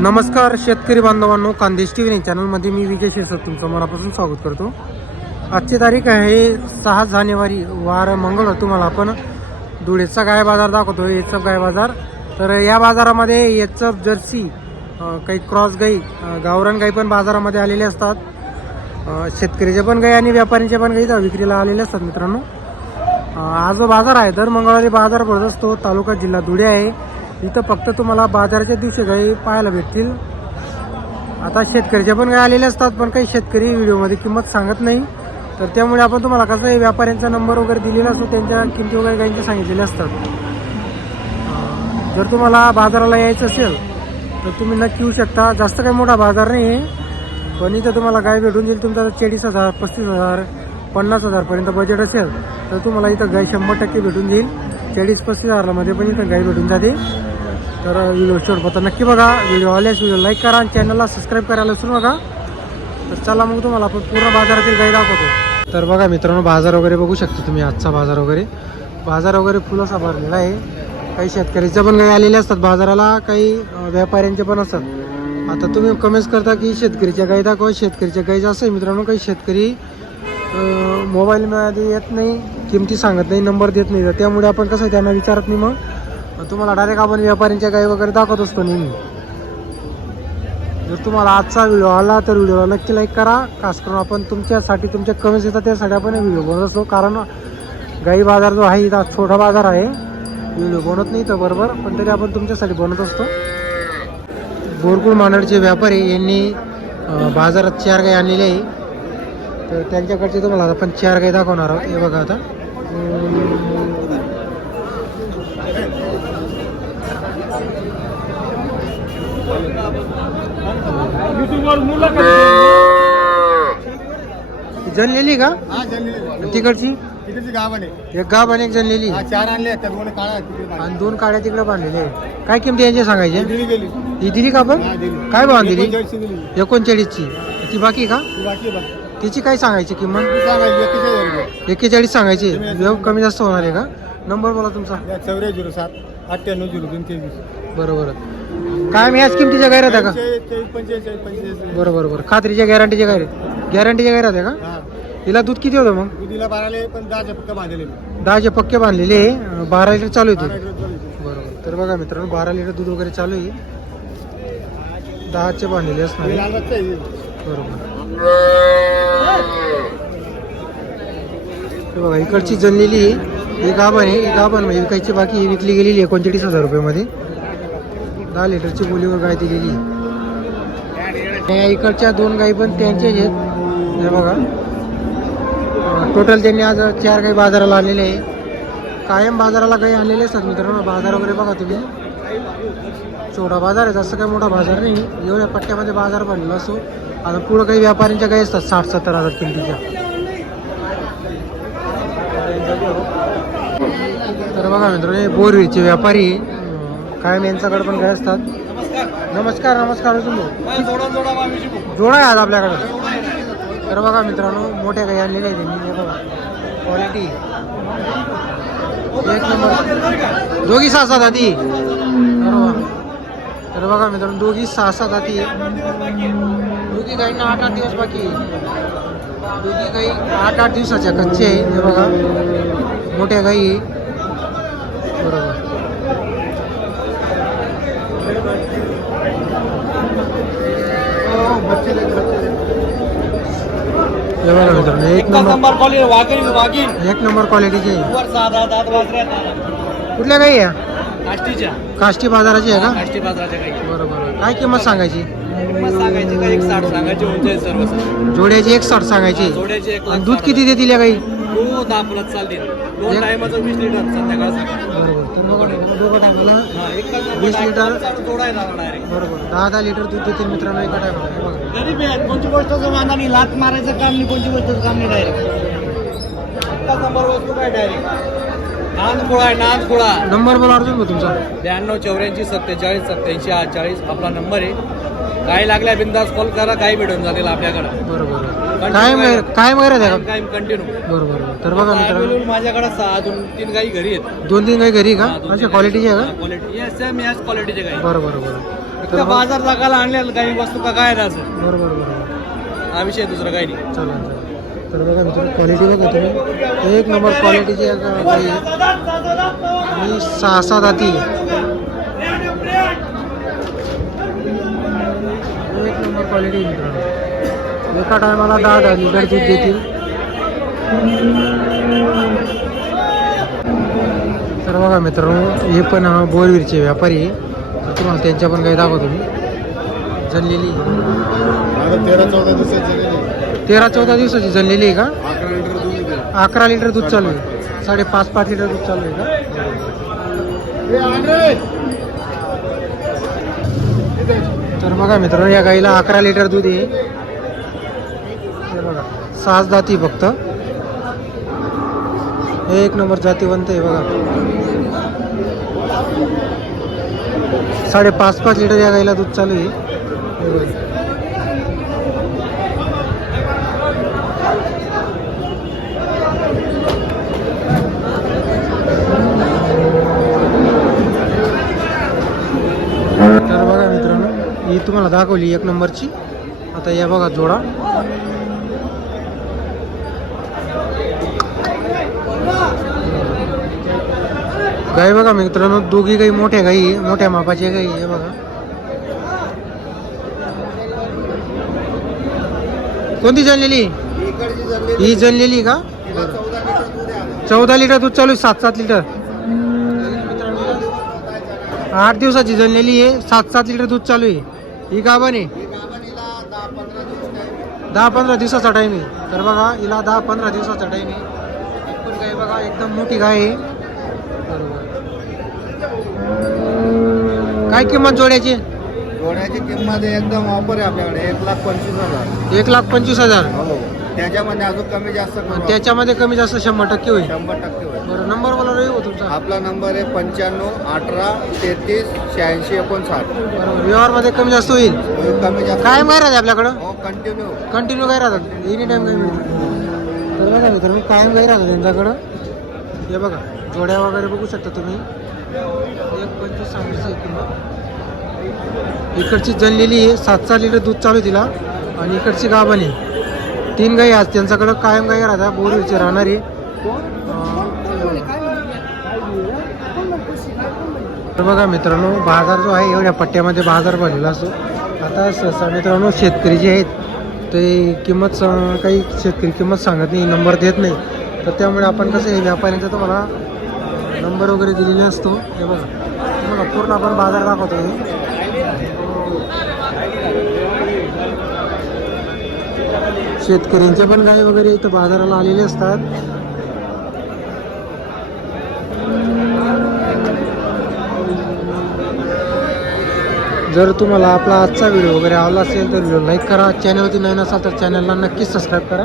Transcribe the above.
नमस्कार शेतकरी बांधवांनो कांदेश टी व्ही चॅनलमध्ये मी विजय शिरसत तुमचं मनापासून स्वागत करतो. आजची तारीख आहे सहा जानेवारी वार मंगळ तुम्हाला आपण धुळेचा गाय बाजार दाखवतो एचप गाय बाजार. तर या बाजारामध्ये एचप जर्सी काही क्रॉस गाई गावरान गाई पण बाजारामध्ये आलेले असतात. शेतकऱ्याचे पण गाई आणि व्यापाऱ्यांचे पण गाई विक्रीला आलेले असतात मित्रांनो. आज जो बाजार आहे दर मंगळवारी बाजार भरत असतो. तालुका जिल्हा धुळे आहे. इथं फक्त तुम्हाला बाजाराच्या दिवशी गाई पाहायला भेटतील. आता शेतकऱ्याच्या पण गाय आलेले असतात पण काही शेतकरी व्हिडिओमध्ये किंमत सांगत नाही. तर त्यामुळे आपण तुम्हाला कसं आहे व्यापाऱ्यांचा नंबर वगैरे दिलेला असतो त्यांच्या किमती वगैरे गायींच्या सांगितलेल्या असतात. जर तुम्हाला बाजाराला यायचं असेल तर तुम्ही नक्की येऊ शकता. जास्त काही मोठा बाजार नाही आहे पण इथं तुम्हाला गाय भेटून जाईल. तुमचा चाळीस हजार पस्तीस हजार पन्नास हजारपर्यंत बजेट असेल तर तुम्हाला इथं गाय शंभर टक्के भेटून जाईल. चाळीस पस्तीस हजारामध्ये पण इथं गाय भेटून जाते. तर व्हिडिओ शेवटपर्यंत नक्की बघा. व्हिडिओ आल्यास व्हिडिओ लाईक करा आणि चॅनलला सबस्क्राईब करायला विसरू नका. तर चला मग तुम्हाला आपण पूर्ण बाजारातील गाई दाखवतो. तर बघा मित्रांनो बाजार वगैरे बघू शकता तुम्ही आजचा बाजार वगैरे. बाजार वगैरे फुलं असा भरलेला आहे. काही शेतकऱ्याच्या पण गाई आलेल्या असतात बाजाराला काही व्यापाऱ्यांचे पण असतात. आता तुम्ही कमेंट्स करता की शेतकरीच्या गाई दाखवा शेतकरीच्या गाई असं आहे. मित्रांनो काही शेतकरी मोबाईलमध्ये येत नाही किमती सांगत नाही नंबर देत नाही. तर त्यामुळे आपण कसं आहे त्यांना विचारत नाही मग. तुम्हाला डायरेक्ट आपण व्यापाऱ्यांच्या गाई वगैरे दाखवत असतो नेहमी. जर तुम्हाला आजचा व्हिडिओ आला तर व्हिडिओला नक्की लाईक करा. खास करून आपण तुमच्यासाठी तुमच्या कमेंट्स येतात त्यासाठी आपण व्हिडिओ बनवत असतो. कारण गाई बाजार जो आहे इथं छोटा बाजार आहे. व्हिडिओ बनवत नाही तर बरोबर पण तरी आपण तुमच्यासाठी बनवत असतो. बोरकुळ मांडळचे व्यापारी यांनी बाजारात चार गाई आणलेले आहे. तर त्यांच्याकडचे तुम्हाला आता आपण चार गाई दाखवणार आहोत. हे बघा आता. जनलेली का? हा तिकडची? तिकडची गावाने एक गाव आणि एक जनलेली हा चार आणले तर दोन काळा तिकडे बांधले. आणि दोन काड्या तिकडे बांधलेले आहे काय किमती यांचे सांगायचे? दिली गेली. ही दिली का आपण? हा दिली. काय भाव दिली एकोणचाळीसची दिली. एकोणचाळीसची. ती बाकी का? ती बाकी आहे बाकी. तिची काय सांगायची किंमत? ती सांगायची एकेचाळीस हजार रुपये. एक्केचाळीस सांगायची. व्यव कमी जास्त होणार आहे का? नंबर बोला तुमचा. या चौऱ्या झिरो सात अठ्ठ्याण्णव झिरो दोन तेवीस. बरोबर. काय मी याच किमतीच्या गाय राहत्या का? बरोबर बरोबर खात्रीच्या गॅरंटीच्या गाय गॅरंटीच्या गाय राहत्या का? हा. हिला दूध किती होतं मग? दुधीला बाराले पण दहाच्या फक्त बांधलेले. दहाचे पक्के बांधलेले आहे. बारा लिटर चालू चालू बरोबर. तर बघा मित्रांनो बारा लिटर दूध वगैरे चालू आहे. दहाचे बांधलेले असणार आहे. आहे. आहे. बरोबर. हे बघा इकडची जनलेली आहे. ही गाभण आहे. ही गाभण म्हणजे विकायची बाकी ही विकली गेलेली आहे. एकोणचाळीस हजार रुपयामध्ये. दहा लिटरची बोलीवर गाय दिलेली. या इकडच्या दोन गाई पण त्यांचेच आहेत. हे बघा. टोटल त्यांनी आज चार गाई बाजाराला आलेले आहे. कायम बाजाराला गाई आणलेले असतात मित्रांनो. बाजार वगैरे बघा तुम्ही. छोटा बाजार आहे. जास्त काही मोठा बाजार नाही. एवढ्या पट्ट्यामध्ये बाजार बनलेला असो आता पुढं काही व्यापाऱ्यांच्या गाई असतात. साठ सत्तर हजार किमतीच्या. तर बघा मित्रांनो हे बोरवीरचे व्यापारी कायम यांच्याकडे पण काय असतात. नमस्कार नमस्कार तुम्ही जोडा आहे आज आपल्याकडे. तर बघा मित्रांनो मोठ्या गाई आणलेल्या आहेत त्यांनी हे बघा क्वालिटी एक नंबर. दोघी सहा सात आधी बरोबर तर बघा मित्रांनो दोघी सहा सात आधी दोघी गाईंना आठ आठ दिवस बाकी. दोघी गाई आठ आठ दिवसाच्या कच्चे आहे. हे बघा. मोठ्या गाई. बरोबर हे बघा मित्रांनो एक नंबर. क्वालिटी वाघीण वाघीण. एक नंबर क्वालिटीची आहे वर साधा दात वाजऱ्या कुठल्या गाई आहे? काष्टीच्या. काष्टी बाजाराची आहे का? काष्टी बाजाराच्या काही बरोबर काय किंमत सांगायची? किंमत सांगायची का एक साठ सांगायची सर्व जोड्याची एक साठ सांगायची. जोड्याची एक आणि दूध किती देतील या गाई? दूध आपलं चालतील. दोन एक- टायमाचं वीस लिटर संध्याकाळ बरोबर दोघं वीस लिटर. आहे दादा डायरेक्ट बरोबर दहा दहा लिटर दूध देतील मित्रांनो एका टायमाला बघा. गरीब आहेत कोणती गोष्टचं वांधा नाही लात मारायचं काम नाही कोणती गोष्टचं काम नाही डायरेक्ट एकच नंबर वस्तू काय डायरेक्ट नांदखुळा आहे नांदखुळा नंबर बोला अर्जुन भाऊ तुमचा. ब्याण्णव चौऱ्याऐंशी सत्तेचाळीस सत्याऐंशी आठ चाळीस आपला नंबर आहे. काही लागल्या बिंदास कॉल करा काही भेटून जातील आपल्याकडं. बरोबर कायम कायम गाय राहते का? कायम कंटिन्यू बरोबर बरोबर. तर बघा मित्रांनो. माझ्याकडे सहा दोन तीन गाई घरी आहेत. दोन तीन गाय घरी का? अशा क्वालिटीचे आहे गाई. क्वालिटी सेम याच क्वालिटीचे गाई. का बरं बरं बरं फक्त तर बघ- बाजार जागाला आणलेलं काही वस्तू का काय असं बरोबर बरोबर. हा विषय दुसरा काही नाही. चालेल तर बघा मित्रांनो क्वालिटी बघा तुम्ही. एक नंबर क्वालिटीची आहे का गाई आहे. आणि सहा सहा दाती. एक नंबर क्वालिटी मित्रांनो. एका टायमाला दहा दहा लिटर दूध देतील. तर बघा मित्रांनो हे पण बोरवीरचे व्यापारी आहे. तर तुम्हाला त्यांच्या पण काही दाखवतो मी. जणलेली आहे. तेरा चौदा दिवसाची तेरा चौदा दिवसाची जणलेली आहे का? अकरा लिटर दूध चालू आहे. साडेपाच पाच लिटर दूध चालू आहे का. तर बघा मित्रांनो या गाईला अकरा लिटर दूध आहे. बघा सहाच जाती फक्त. एक नंबर जातीवंत आहे बघा. साडेपाच पाच लिटर या गाईला दूध चालू आहे. तर बघा मित्रांनो ही तुम्हाला दाखवली एक नंबरची. आता या बघा जोडा. गाई बघा मित्रांनो दोघी गाई मोठ्या गाई आहे, मोठ्या मापाच्या गाई आहे बघा. कोणती जणलेली ही जणलेली का? चौदा लिटर दूध आहे चौदा लिटर दूध चालू आहे सात सात लिटर. आठ दिवसाची जणलेली आहे सात सात लिटर दूध चालू आहे. ही गाभण आहे दहा पंधरा दिवसाचा टाईम आहे. तर बघा हिला दहा पंधरा दिवसाचा टाईम आहे. पण गाय बघा एकदम मोठी गाय आहे. काय किंमत जोड्याची? घोड्याची किंमत एकदम ऑफर आहे आपल्याकडे एक लाख पंचवीस हजार. एक लाख पंचवीस हजार? हो. त्याच्यामध्ये अजून कमी जास्त करू आणि आपण. त्याच्यामध्ये कमी जास्त शंभर टक्के होईल? शंभर टक्के होईल. बरं नंबर बोला रे हो तुमचा. आपला नंबर आहे पंच्याण्णव अठरा तेहतीस शहाऐंशी एकोणसाठ. बरोबर. व्यवहारमध्ये कमी जास्त होईल? कमी जास्त काय काय राहते आपल्याकडं? हो कंटिन्यू कंटिन्यू काय राहतात? एनी टाइम काय मिळते तर बघा मित्रांनो कायम काय राहतात त्यांच्याकडं? हे बघा जोड्या वगैरे बघू शकता तुम्ही. एक पंचवीस सांगायचं किंमत इकडची जनलेली आहे सात सात लिटर दूध चालू आहे तिला. आणि इकडची गाभणी आहे. तीन गाई आज त्यांच्याकडं कायम गाई राहतात बोरीची राहणारी. तर बघा मित्रांनो बाजार जो आहे एवढ्या पट्ट्यामध्ये बाजार भरलेला असतो. आता सहसा मित्रांनो शेतकरी जे आहेत ते किंमत काही शेतकरी किंमत सांगत नाही नंबर देत नाही. तर त्यामुळे आपण कसं आहे व्यापाऱ्यांचा तुम्हाला नंबर वगैरे दिलेले असतो. हे बघा. तुम्हाला पूर्ण आपण बाजार दाखवतो हे शेतकऱ्यांचे पण गाय वगैरे इथं बाजाराला आलेले असतात. जर तुम्हाला आपला आजचा व्हिडिओ वगैरे आवडला असेल तर व्हिडिओ लाईक करा. चॅनलवरती नवीन असाल तर चॅनलला नक्कीच सबस्क्राईब करा.